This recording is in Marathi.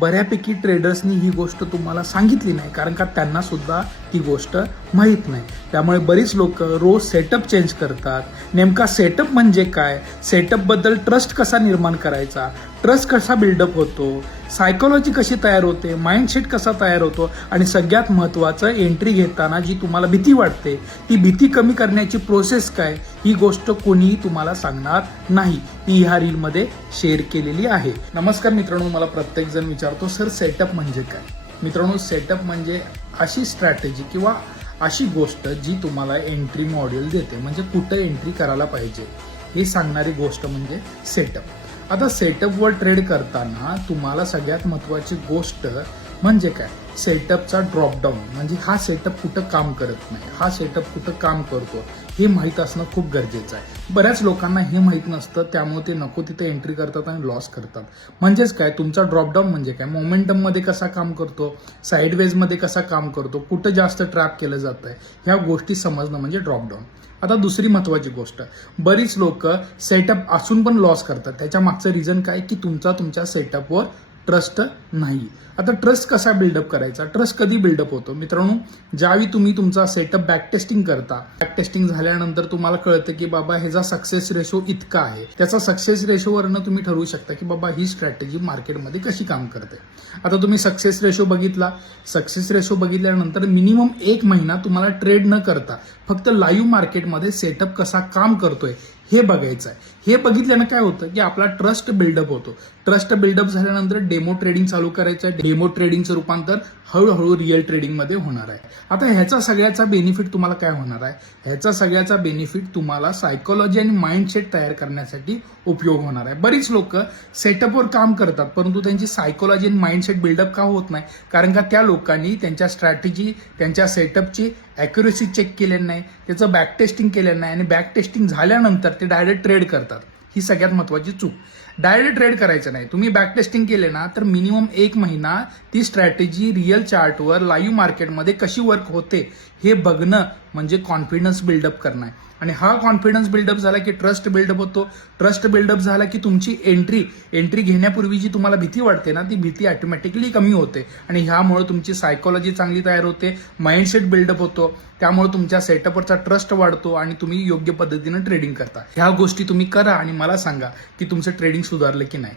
बऱ्यापैकी ट्रेडर्सनी ही गोष्ट तुम्हाला सांगितली नाही, कारण का त्यांना सुद्धा ती गोष्ट माहीत नाही. त्यामुळे बरीच लोक रोज सेटअप चेंज करतात. नेमका सेटअप म्हणजे काय, सेटअपबद्दल ट्रस्ट कसा निर्माण करायचा, ट्रस्ट कसा बिल्डअप होतो, सायकोलॉजी कशी तयार होते, माइंडसेट कसा तयार होतो, आणि सगळ्यात महत्त्वाचं एंट्री घेताना जी तुम्हाला भीती वाटते ती भीती कमी करण्याची प्रोसेस काय, ही गोष्ट कोणीही तुम्हाला सांगणार नाही. ती ह्या रीलमध्ये शेअर केलेली आहे. नमस्कार मित्रांनो, मला प्रत्येक जण विचारतो सर सेटअप म्हणजे काय. मित्रांनो, सेटअप म्हणजे अशी स्ट्रॅटेजी किंवा अशी गोष्ट जी तुम्हाला एंट्री मॉड्यूल देते, म्हणजे कुठं एंट्री करायला पाहिजे हे सांगणारी गोष्ट म्हणजे सेटअप. आता सेटअपवर ट्रेड करताना तुम्हाला सगळ्यात महत्त्वाची गोष्ट म्हणजे काय, सेटअपचा ड्रॉपडाऊन, म्हणजे हा सेटअप कुठं काम करत नाही, हा सेटअप कुठं काम करतो हे माहीत असणं खूप गरजेचं आहे. बऱ्याच लोकांना हे माहीत नसतं, त्यामुळे ते नको तिथे एंट्री करतात आणि लॉस करतात. म्हणजेच काय, तुमचा ड्रॉपडाऊन म्हणजे काय, मोमेंटममध्ये कसा काम करतो, साईडवेजमध्ये कसा काम करतो, कुठं जास्त ट्रॅप केलं जातं आहे, ह्या गोष्टी समजणं म्हणजे ड्रॉपडाऊन. आता दुसरी महत्त्वाची गोष्ट, बरीच लोक सेटअप असून पण लॉस करतात. त्याच्या मागचं रिझन काय की तुमच्या सेटअपवर ट्रस्ट नाही. आता ट्रस्ट कसा बिल्डअप करायचा, ट्रस्ट कधी बिल्डअप होतो मित्रांनो, ज्यावेळी तुम्ही तुमचा सेटअप बॅक टेस्टिंग करता. बॅक टेस्टिंग झाल्यानंतर तुम्हाला कळतं की बाबा ह्याचा सक्सेस रेशो इतका आहे. त्याचा सक्सेस रेशोवरनं तुम्ही ठरवू शकता की बाबा ही स्ट्रॅटेजी मार्केटमध्ये कशी काम करते. आता तुम्ही सक्सेस रेशो बघितला, सक्सेस रेशो बघितल्यानंतर मिनिमम 1 महिना तुम्हाला ट्रेड न करता फक्त लाईव्ह मार्केटमध्ये सेटअप कसा काम करतोय हे बघायचं आहे. हे बघितल्यानं काय होतं की आपला ट्रस्ट बिल्डअप होतो. ट्रस्ट बिल्डअप झाल्यानंतर डेमो ट्रेडिंग चालू करायचं आहे. डेमो ट्रेडिंगचं रूपांतर हळूहळू रिअल ट्रेडिंगमध्ये होणार आहे. आता ह्याचा सगळ्याचा बेनिफिट तुम्हाला काय होणार आहे, ह्याचा सगळ्याचा बेनिफिट तुम्हाला सायकोलॉजी आणि माइंडसेट तयार करण्यासाठी उपयोग होणार आहे. बरीच लोक सेटअपवर काम करतात, परंतु त्यांची सायकोलॉजी आणि माइंडसेट बिल्डअप का होत नाही, कारण का त्या लोकांनी त्यांच्या स्ट्रॅटेजी, त्यांच्या सेटअपची ॲक्युरेसी चेक केलेली नाही, त्याचं बॅक टेस्टिंग केलेलं नाही, आणि बॅक टेस्टिंग झाल्यानंतर ते डायरेक्ट ट्रेड करतात. ही सगळ्यात महत्त्वाची चूक. डायरेक्ट ट्रेड करायचं नाही. तुम्ही बॅक टेस्टिंग केले ना तर मिनिमम 1 महिना ती स्ट्रॅटेजी रिअल चार्टवर लाईव्ह मार्केटमध्ये कशी वर्क होते हे बघणं म्हणजे कॉन्फिडन्स बिल्डअप करणं आहे. आणि हा कॉन्फिडन्स बिल्डअप झाला की ट्रस्ट बिल्डअप होतो. ट्रस्ट बिल्डअप झाला की तुमची एंट्री घेण्यापूर्वी जी तुम्हाला भीती वाटते ना, ती भीती ऑटोमॅटिकली कमी होते, आणि ह्यामुळे तुमची सायकोलॉजी चांगली तयार होते, माइंडसेट बिल्डअप होतो. त्यामुळे तुमच्या सेटअपवरचा ट्रस्ट वाढतो आणि तुम्ही योग्य पद्धतीनं ट्रेडिंग करता. ह्या गोष्टी तुम्ही करा आणि मला सांगा की तुमचं ट्रेडिंग सुधारलं की नाही.